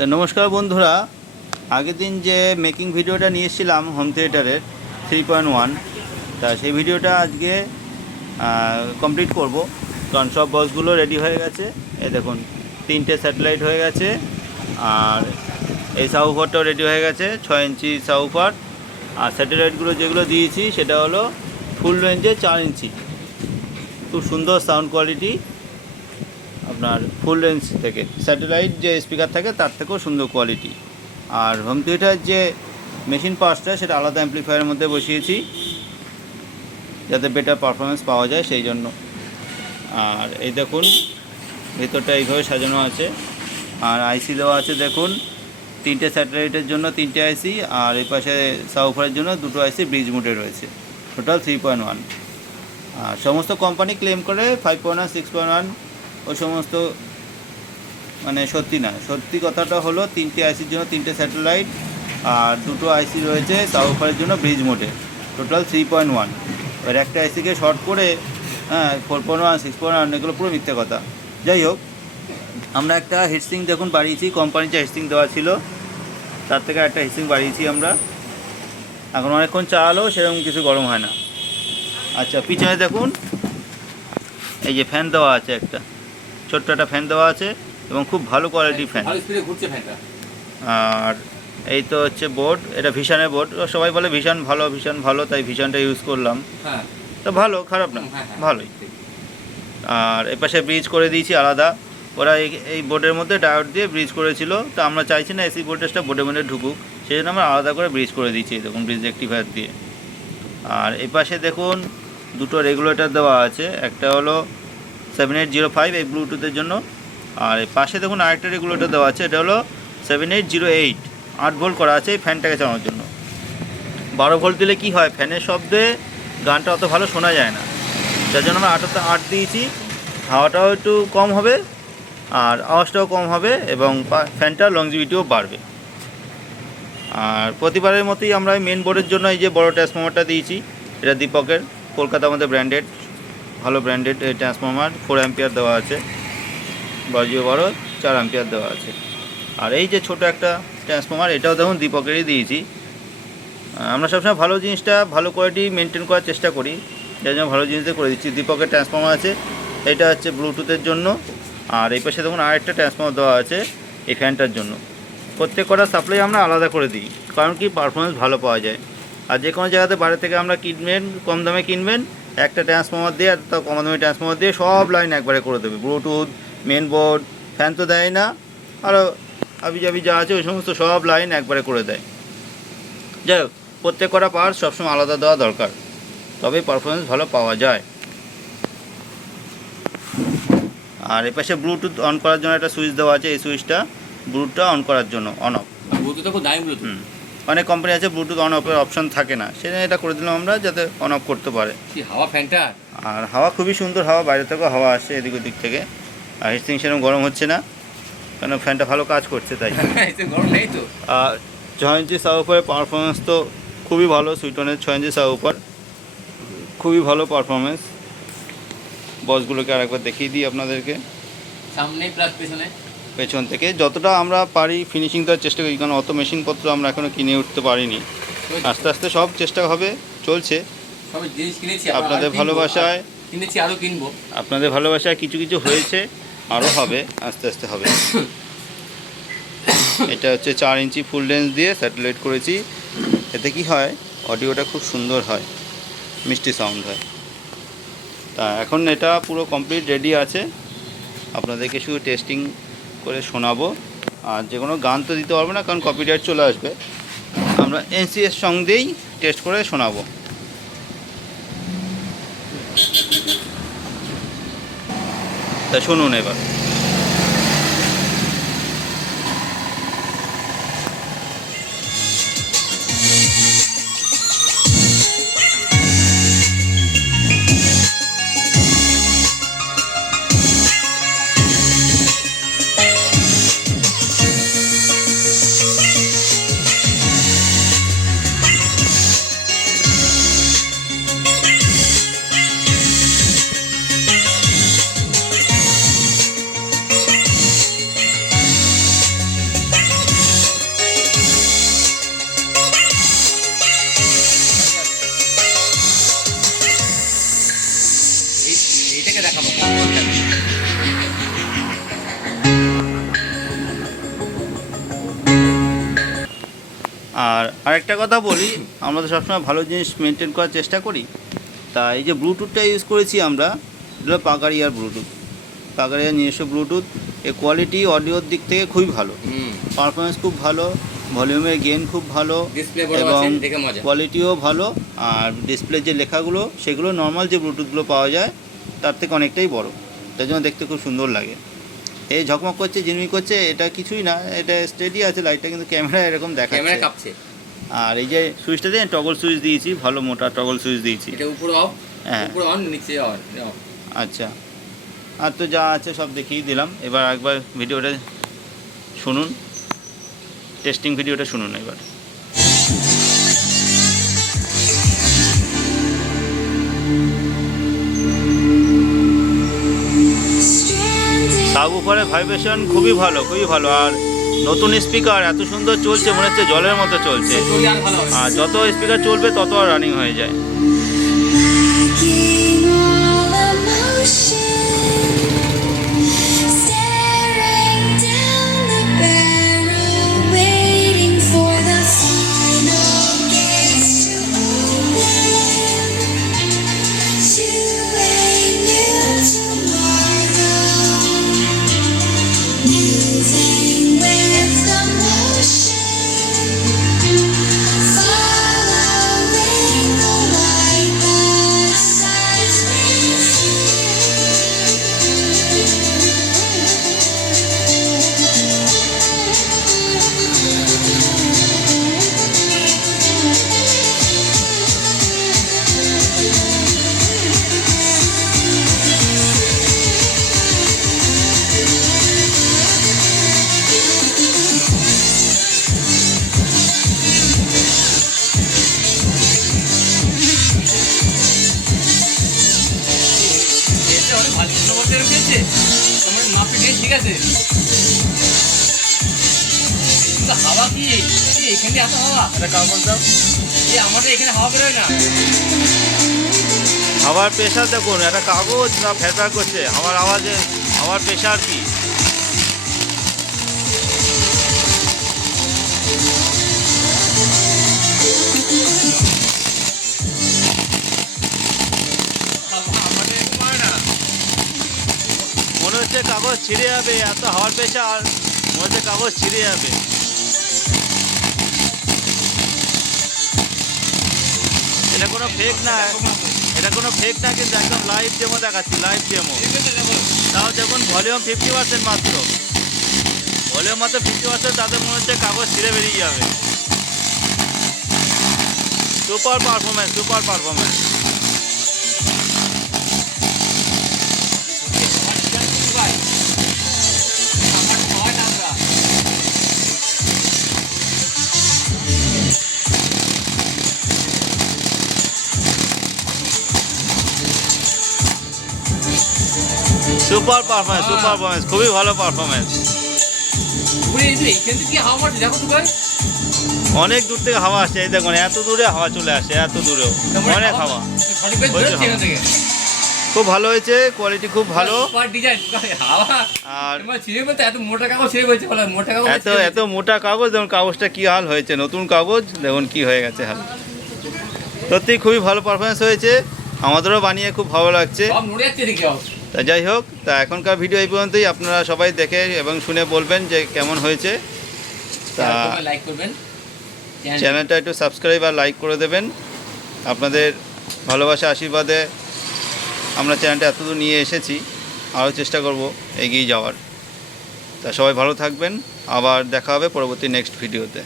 তো নমস্কার বন্ধুরা, আগের দিন যে মেকিং ভিডিওটা নিয়েছিলাম হোম থিয়েটারের 3.1, তা সেই ভিডিওটা আজকে কমপ্লিট করব। কারণ সব বক্সগুলো রেডি হয়ে গেছে। এই দেখুন, 3টে স্যাটেলাইট হয়ে গেছে, আর এই সাউফারটাও রেডি হয়ে গেছে, 6 ইঞ্চি সাউফার। আর স্যাটেলাইটগুলো যেগুলো দিয়েছি সেটা হলো ফুল রেঞ্জে 4 ইঞ্চি। খুব সুন্দর সাউন্ড কোয়ালিটি, আপনার ফুল রেঞ্জ থেকে স্যাটেলাইট যে স্পিকার থাকে তার থেকেও সুন্দর কোয়ালিটি। আর হোম থিয়েটার যে মেশিন পার্টসটা সেটা আলাদা অ্যাম্প্লিফায়ারের মধ্যে বসিয়েছি, যাতে বেটার পারফরমেন্স পাওয়া যায় সেই জন্য। আর এই দেখুন, ভেতরটা এইভাবে সাজানো আছে। আর আইসি দেওয়া আছে দেখুন, 3টে স্যাটেলাইটের জন্য 3টে আইসি, আর এই পাশে সাউফারের জন্য 2টো আইসি ব্রিজ মোডে রয়েছে। টোটাল 3.1। আর সমস্ত কোম্পানি ক্লেম করে 5.1, 6.1, ওই সমস্ত মানে সত্যি না। সত্যি কথাটা হলো 3টে আইসির জন্য 3টে স্যাটেলাইট, আর 2টো আইসি রয়েছে সাউফারের জন্য ব্রিজ মোডে। টোটাল 3.1। এবার একটা আইসিকে শর্ট করে 4.1, 6.1 এগুলো পুরো মিথ্যে কথা। যাই হোক, আমরা একটা হিটসিং দেখুন বাড়িয়েছি, কোম্পানির যে হিটসিং দেওয়া ছিল তার থেকে একটা হিটসিং বাড়িয়েছি আমরা। এখন অনেকক্ষণ চালালেও সেরকম কিছু গরম হয় না। আচ্ছা, পিছনে দেখুন, এই যে ফ্যান দেওয়া আছে, একটা ছোট্ট একটা ফ্যান দেওয়া আছে এবং খুব ভালো কোয়ালিটির ফ্যান। আর এই তো হচ্ছে বোর্ড, এটা ভিশনের বোর্ড। সবাই বলে ভীষণ ভালো, তাই ভিশনটা ইউজ করলাম। তো ভালো, খারাপ না, ভালোই। আর এপাশে ব্রিজ করে দিয়েছি আলাদা। ওরা এই বোর্ডের মধ্যে ডায়োড দিয়ে ব্রিজ করেছিল, তো আমরা চাইছি না এসি ভোল্টেজটা বোর্ডের মধ্যে ঢুকুক, সেই জন্য আমরা আলাদা করে ব্রিজ করে দিয়েছি দেখুন, ব্রিজ রেক্টিফায়ার দিয়ে। আর এপাশে দেখুন 2টো রেগুলেটর দেওয়া আছে, একটা হলো 7805 এই ব্লুটুথের জন্য, আর এই পাশে দেখুন আরেকটা রেগুলেটর দেওয়া আছে, এটা হলো 7808, 8 ভোল্ট করা আছে এই ফ্যানটাকে চালানোর জন্য। 12 ভোল্ট দিলে কি হয়, ফ্যানের শব্দে গানটা অত ভালো শোনা যায় না, যার জন্য আমরা 8 দিয়েছি। হাওয়াটাও একটু কম হবে আর আওয়াজটাও কম হবে, এবং ফ্যানটার লংজিভিটিও বাড়বে। আর প্রতিবারের মতোই আমরা মেন বোর্ডের জন্য এই যে বড় ট্রান্সফর্মারটা দিয়েছি, এটা দীপকের, কলকাতার মধ্যে ব্র্যান্ডেড, ভালো ব্র্যান্ডেড এই ট্রান্সফর্মার। 4 অ্যাম্পিয়ার দেওয়া আছে, 12 4 অ্যাম্পিয়ার দেওয়া আছে। আর এই যে ছোট একটা ট্রান্সফর্মার, এটাও দেখুন দীপকেরই দিয়েছি। আমরা সবসময় ভালো জিনিসটা, ভালো কোয়ালিটি মেনটেন করার চেষ্টা করি, যার জন্য ভালো জিনিসটা করে দিচ্ছি। দীপকের ট্রান্সফর্মার আছে, এটা হচ্ছে ব্লুটুথের জন্য। আর এই পাশে দেখুন আরেকটা ট্রান্সফর্মার দেওয়া আছে এই ফ্যানটার জন্য। প্রত্যেক কটা সাপ্লাই আমরা আলাদা করে দিই, কারণ কি পারফরমেন্স ভালো পাওয়া যায়। আর যে কোনো জায়গাতে বাইরে থেকে আমরা কিনবেন, কম দামে কিনবেন, একটা ট্রান্সফর্মার দিয়ে, একটা কম দামি ট্রান্সফর্মার দিয়ে সব লাইন একবারে করে দেবে। ব্লুটুথ, মেন বোর্ড, ফ্যান তো দেয় না, আরও আবিজাবি যা আছে ওই সমস্ত সব লাইন একবারে করে দেয়। যাই হোক, প্রত্যেক কটা পার্টস সবসময় আলাদা দেওয়া দরকার, তবেই পারফরমেন্স ভালো পাওয়া যায়। আর এ পাশে ব্লুটুথ অন করার জন্য একটা সুইচ দেওয়া আছে, এই সুইচটা ব্লুটুথটা অন করার জন্য, অন অফ। অনেক কোম্পানি আছে ব্লুটুথ অন অফের অপশান থাকে না, সেজন্য এটা করে দিলাম আমরা, যাতে অন অফ করতে পারে। হাওয়া ফ্যানটা, আর হাওয়া খুবই সুন্দর হাওয়া, বাইরে থেকেও হাওয়া আসছে এদিক ওদিক থেকে। আর হিটসিং সেরকম গরম হচ্ছে না, কেন ফ্যানটা ভালো কাজ করছে তাই। গরম নেই তো। আর 6 ইঞ্চি সাউফারের পারফরমেন্স তো খুবই ভালো, সুইটনের 6 ইঞ্চি সাউফার খুবই ভালো পারফরমেন্স। বসগুলোকে আরেকবার দেখিয়ে দিই আপনাদেরকে, সামনে প্লাস পেছন থেকে যতটা আমরা পারি ফিনিশিং দেওয়ার চেষ্টা করি, কারণ অত মেশিনপত্র আমরা এখনও কিনে উঠতে পারিনি। আস্তে আস্তে সব চেষ্টা হবে, চলছে। সব জিনিস কিনেছি, আপনাদের ভালোবাসায় কিনেছি, আরও কিনবো। আপনাদের ভালোবাসায় কিছু কিছু হয়েছে, আরও হবে, আস্তে আস্তে হবে। এটা হচ্ছে 4 ইঞ্চি ফুল রেঞ্জ দিয়ে স্যাটেলাইট করেছি। এতে কি হয়, অডিওটা খুব সুন্দর হয়, মিষ্টি সাউন্ড হয়। তা এখন এটা পুরো কমপ্লিট রেডি আছে, আপনাদেরকে শুধু টেস্টিং করে শোনাবো। আর যে কোনো গান তো দিতে পারবো না, কারণ কপিরাইট চলে আসবে। আমরা এনসিএস সং দিয়েই টেস্ট করে শোনাবো। তা শুনুন এবার। আর আরেকটা কথা বলি, আমরা তো সবসময় ভালো জিনিস মেনটেন করার চেষ্টা করি। তা এই যে ব্লুটুথটা ইউজ করেছি আমরা, এটা পাকারিয়ার ব্লুটুথ, পাকারিয়ার নিজস্ব ব্লুটুথ। এর কোয়ালিটি অডিওর দিক থেকে খুবই ভালো, পারফরমেন্স খুব ভালো, ভলিউমের গেইন খুব ভালো ডিসপ্লে বড় এবং আছে, দেখে মজা। কোয়ালিটিও ভালো। আর ডিসপ্লে যে লেখাগুলো সেগুলো নর্মাল যে ব্লুটুথগুলো পাওয়া যায় তার থেকে অনেকটাই বড়, তার জন্য দেখতে খুব সুন্দর লাগে। এই ঝকমক করছে, ঝিলমিল করছে, এটা কিছুই না, এটা স্টেডি আছে লাইটটা, কিন্তু ক্যামেরা এরকম ক্যামেরা দেখাচ্ছে। কাঁপছে। আর এই যে সুইচটা দিয়ে টগল সুইচ দিয়েছি, ভালো মোটা টগল সুইচ দিয়েছি। এটা উপরে অফ, হ্যাঁ উপরে অন, নিচে অন। আচ্ছা, আর তো যা আছে সব দেখিয়ে দিলাম। এবার একবার ভিডিওটা শুনুন, টেস্টিং ভিডিওটা শুনুন এবার। সাবউফারের ভাইব্রেশন খুবই ভালো, খুবই ভালো। আর নতুন স্পিকার এত সুন্দর চলছে, মনে হচ্ছে জলের মতো চলছে। আর যত স্পিকার চলবে তত আর রানিং হয়ে যায়। ঠিক আছে, হাওয়া কি এখানে এত হাওয়া? এটা কাগজ দাও। আমাদের এখানে হাওয়া বেরোয় না। হাওয়ার প্রেশার দেখুন, একটা কাগজ না ফেরফার করছে, হাওয়ার আওয়াজে হাওয়ার প্রেশার কি। মনে হচ্ছে কাগজ ছিঁড়ে যাবে, এত হাওয়ার প্রেশার, মনে হচ্ছে কাগজ ছিঁড়ে যাবে। এটা কোনো ফেক না, এটা কোনো ফেক না, কিন্তু একদম লাইভ ডেমো দেখাচ্ছি, লাইভ ডেমো। তাও দেখুন ভলিউম 50% মাত্র, ভলিউম মাত্র 50%, তাতে মনে হচ্ছে কাগজ ছিঁড়ে বেরিয়ে যাবে। Super performance, super performance. Super performance, super performance, খুবই ভালো পারফরমেন্স। অনেক দূর থেকে হাওয়া আসছে, এই দেখুন এত দূরে হাওয়া চলে আসে, এত দূরেও অনেক হাওয়া। খুব ভালো হয়েছে, কোয়ালিটি খুব ভালো। আর এত মোটা কাগজ, দেখুন কাগজটা কি হাল হয়েছে, নতুন কাগজ দেখুন কি হয়ে গেছে হাল। সত্যি খুবই ভালো পারফরমেন্স হয়েছে, আমাদেরও বানিয়ে খুব ভালো লাগছে। তা যাই হোক, তা এখনকার ভিডিও এই পর্যন্তই। আপনারা সবাই দেখে এবং শুনে বলবেন যে কেমন হয়েছে। তা লাইক করবেন, চ্যানেলটা একটু সাবস্ক্রাইব আর লাইক করে দেবেন। আপনাদের ভালোবাসা আশীর্বাদে আমরা চ্যানেলটা এতদূর নিয়ে এসেছি, আরও চেষ্টা করব এগিয়ে যাওয়ার। তা সবাই ভালো থাকবেন, আবার দেখা হবে পরবর্তী নেক্সট ভিডিওতে।